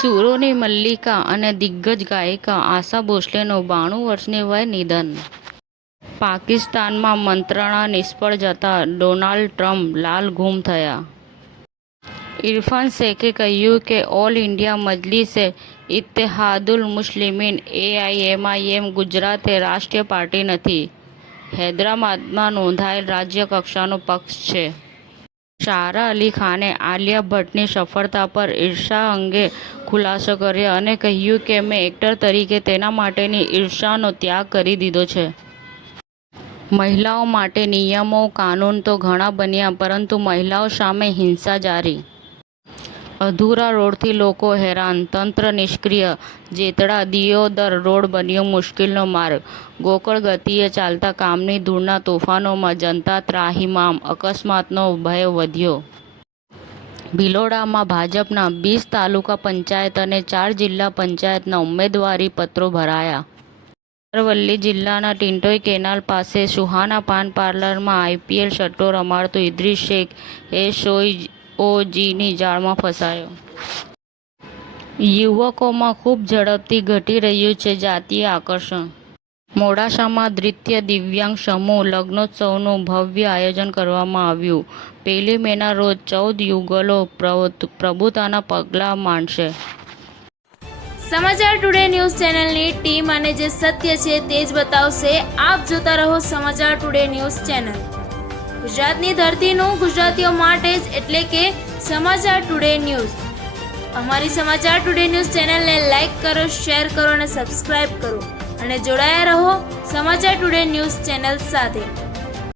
સુરોની મલ્લિકા અને દિગ્ગજ ગાયિકા આશા ભોસલેનું 92 વર્ષની વયે નિધન. પાકિસ્તાનમાં મંત્રણા નિષ્ફળ જતા ડોનાલ્ડ ટ્રમ્પ લાલઘૂમ થયા. ઇરફાન શેખે કહ્યું કે all India Majlis-e Ittehadul Muslimeen AIMIM Gujarat એ રાષ્ટ્રીય પાર્ટી નથી, હૈદરાબાદમાં નોંધાયેલ રાજ્ય કક્ષાનો પક્ષ છે. સારા અલી ખાને આલિયા ભટ્ટની સફળતા પર ઈર્ષા અંગે ખુલાસો કર્યો અને કહ્યું કે મેં એક્ટર તરીકે તેના માટેની ઈર્ષાનો ત્યાગ કરી દીધો છે. મહિલાઓ માટે નિયમો કાનૂન તો ઘણા બન્યા, પરંતુ મહિલાઓ સામે હિંસા જારી. અધૂરા રોડથી લોકો હેરાન, તંત્ર નિષ્ક્રિય. જેતડા દિયોદર રોડ બન્યો મુશ્કેલીનો માર્ગ. ગોકળ ગતિએ ચાલતા કામની ધૂળના તોફાનોમાં જનતા ત્રાહિમામ, અકસ્માતનો ભય વધ્યો. ભિલોડામાં ભાજપના 20 તાલુકા પંચાયત અને 4 જિલ્લા પંચાયતના ઉમેદવારી પત્રો ભરાયા. અરવલ્લી જિલ્લાના ટિન્ટોઈ કેનાલ પાસે સુહાના પાન પાર્લરમાં IPL સટ્ટો રમાડતો ઇદ્રીસ શેખ SOGની જાળમાં ફસાયો. યુવકોમાં ખૂબ ઝડપથી ઘટી રહ્યું છે જાતીય આકર્ષણ. મોડાસામાં દ્વિતીય દિવ્યાંગ સમૂહ લગ્નોત્સવનું ભવ્ય આયોજન કરવામાં આવ્યું. 1 મેના રોજ 14 યુગલો પ્રભુતાના પગલાં માંડશે. સમાચાર ટુડે ન્યૂઝ ચેનલની ટીમ અને જે સત્ય છે તે જ બતાવશે. આપ જોતા રહો સમાચાર ટુડે ન્યૂઝ ચેનલ. ગુજરાતની ધરતીનું ગુજરાતીઓ માટે જ, એટલે કે સમાચાર ટુડે ન્યૂઝ. અમારી સમાચાર ટુડે ન્યૂઝ ચેનલને લાઈક કરો, શેર કરો અને સબસ્ક્રાઇબ કરો અને જોડાયા રહો સમાચાર ટુડે ન્યૂઝ ચેનલ સાથે.